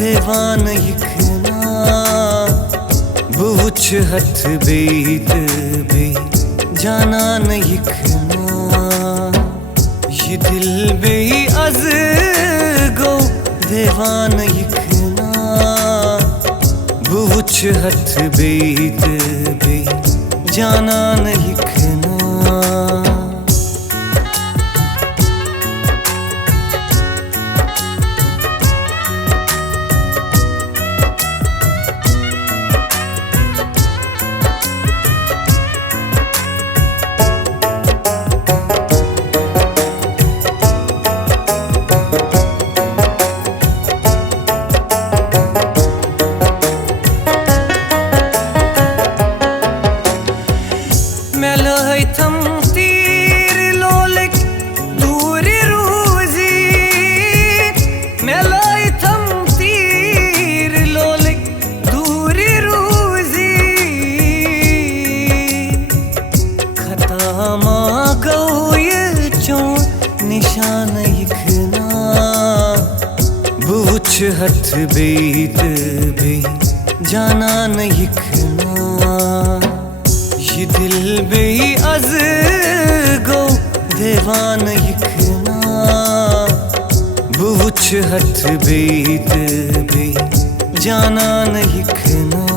देवान यखना बुछ हथ बेत बे जाना न यखना ये दिल बे अज गो देवान यखना बुछ हथ बेत बे जाना न यखना थम तीर लोलिक दूर रूजी मेलाई थम तीर लोलिक दूर रूजी खता मा गौय चो निशान यखना बुछ हथ बेत बे जाना न यखना ये दिल बे अज गो देवान यखना बुछ हथ बेत बे जाना न यखना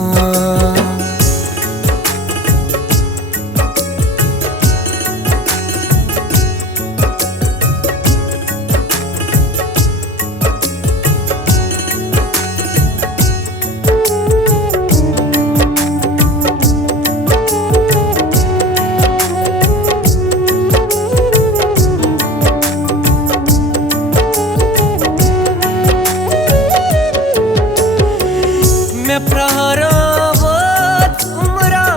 प्रारावत उमरा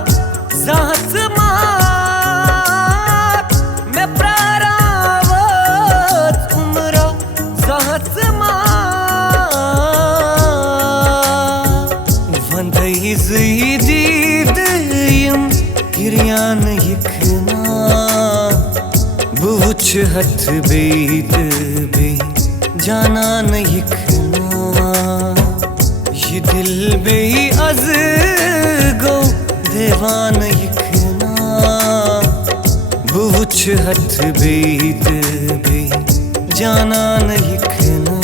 ज़ात मात मैं प्रारावत उमरा ज़ात मात वंदई ज़ीदीद यम गिरियान यखना बुछ हथ बेत बे जाना न यखना ये दिल बे अज गो देवान यखना बुछ हथ बेत बे जाना न यखना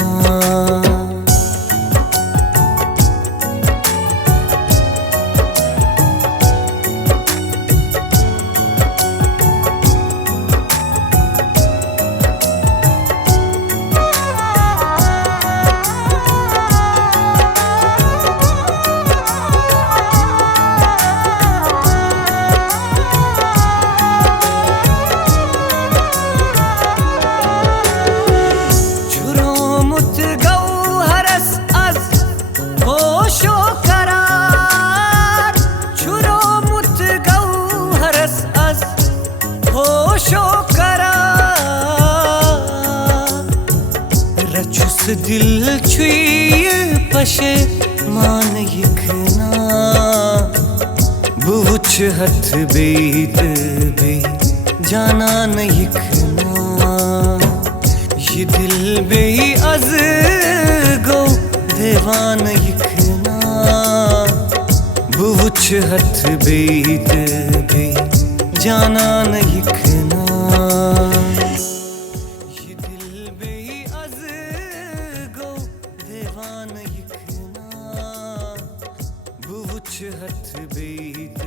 रचुस दिल छुई पशे मान यखना बुछ हथ बेत बे जाना न यखना ये दिल बे अज गो देवान यखना वुच हथ बेत बे जाना न यिखना ये दिल बे अज गो देवान यिखना वुच हथ बेत